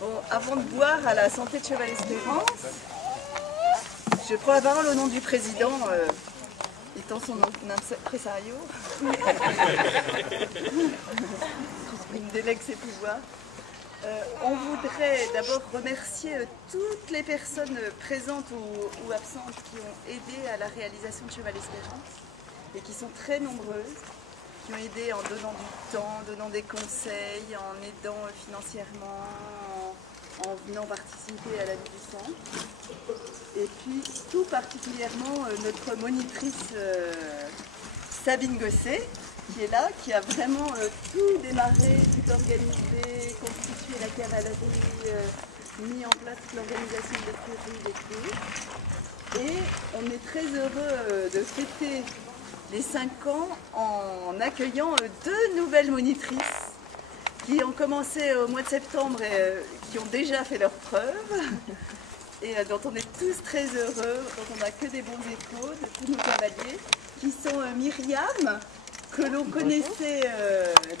Bon, avant de boire à la santé de Cheval Espérance, je prends la parole au nom du président, étant son impresario. Il me délègue ses pouvoirs. On voudrait d'abord remercier toutes les personnes présentes ou absentes qui ont aidé à la réalisation de Cheval Espérance et qui sont très nombreuses, qui ont aidé en donnant du temps, en donnant des conseils, en aidant financièrement, en venant participer à la vie du centre. Et puis tout particulièrement notre monitrice Sabine Gosset, qui est là, qui a vraiment tout démarré, tout organisé, constitué la cavalerie, mis en place toute l'organisation de l'écurie, des cours. Et on est très heureux de fêter les 5 ans en accueillant 2 nouvelles monitrices qui ont commencé au mois de septembre et qui ont déjà fait leurs preuves et dont on est tous très heureux, dont on n'a que des bons échos de tous nos cavaliers, qui sont Myriam, que l'on connaissait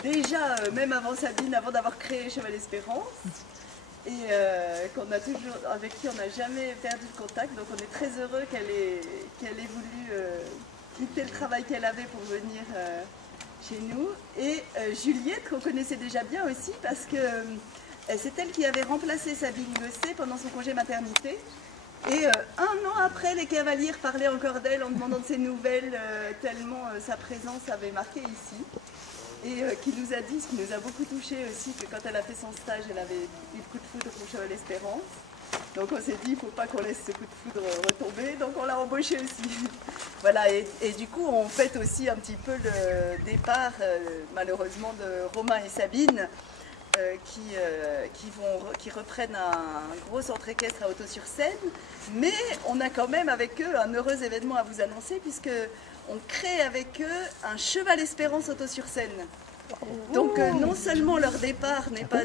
déjà, même avant Sabine, avant d'avoir créé Cheval Espérance, et avec qui on n'a jamais perdu de contact. Donc on est très heureux qu'elle ait voulu quitter le travail qu'elle avait pour venir chez nous. Et Juliette, qu'on connaissait déjà bien aussi, parce que c'est elle qui avait remplacé Sabine Gosset pendant son congé maternité. Et 1 an après, les cavaliers parlaient encore d'elle en demandant de ses nouvelles, tellement sa présence avait marqué ici. Et qui nous a dit, ce qui nous a beaucoup touché aussi, que quand elle a fait son stage, elle avait eu le coup de foudre pour Cheval Espérance. Donc on s'est dit, il ne faut pas qu'on laisse ce coup de foudre retomber, donc on l'a embauché aussi. Voilà, et du coup, on fête aussi un petit peu le départ, malheureusement, de Romain et Sabine, qui reprennent un gros centre équestre à Authaux-sur-Seine. Mais on a quand même avec eux un heureux événement à vous annoncer, puisque on crée avec eux un Cheval Espérance Authaux-sur-Seine. Donc non seulement leur départ n'est pas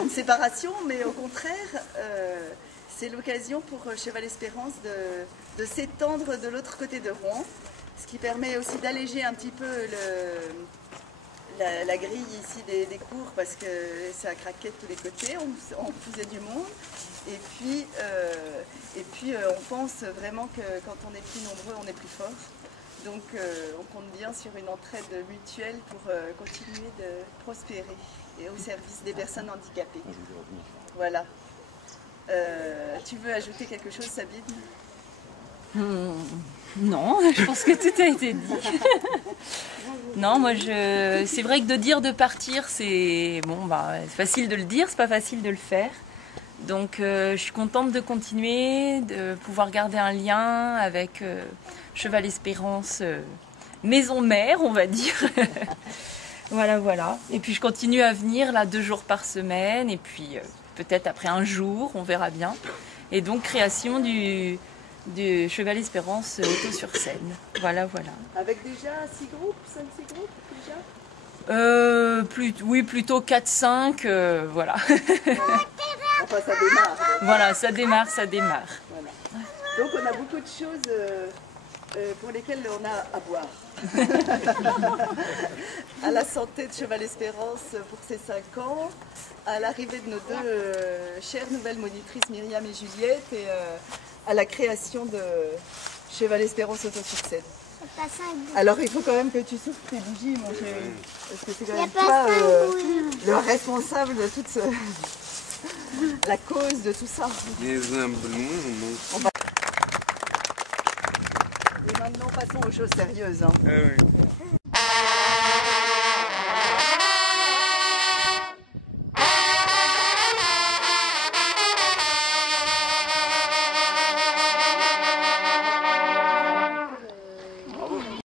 une séparation, mais au contraire, c'est l'occasion pour Cheval Espérance de s'étendre de l'autre côté de Rouen, ce qui permet aussi d'alléger un petit peu la grille ici des cours, parce que ça craquait de tous les côtés, on faisait du monde. Et puis on pense vraiment que quand on est plus nombreux, on est plus fort. Donc on compte bien sur une entraide mutuelle pour continuer de prospérer et au service des personnes handicapées. Voilà. Tu veux ajouter quelque chose, Sabine ? Non, je pense que tout a été dit. Non, moi, c'est vrai que de partir, c'est facile de le dire, c'est pas facile de le faire. Donc, je suis contente de continuer, de pouvoir garder un lien avec Cheval Espérance, maison mère, on va dire. Voilà. Et puis, je continue à venir là 2 jours par semaine, et puis peut-être après un jour, on verra bien. Et donc, création du Cheval Espérance Authaux-sur-Seine. Voilà. Avec déjà 6 groupes, 5-6 groupes déjà Oui, plutôt 4-5, voilà. Enfin, ça démarre. Voilà, ça démarre. Voilà. Donc on a beaucoup de choses pour lesquelles on a à boire. À la santé de Cheval Espérance pour ses 5 ans, à l'arrivée de nos 2 chères nouvelles monitrices, Myriam et Juliette, et à la création de Cheval Espérance Authaux-sur-Seine. Alors il faut quand même que tu souffles tes bougies, mon chéri, parce que c'est quand même toi le responsable de toute la cause de tout ça. Et maintenant passons aux choses sérieuses.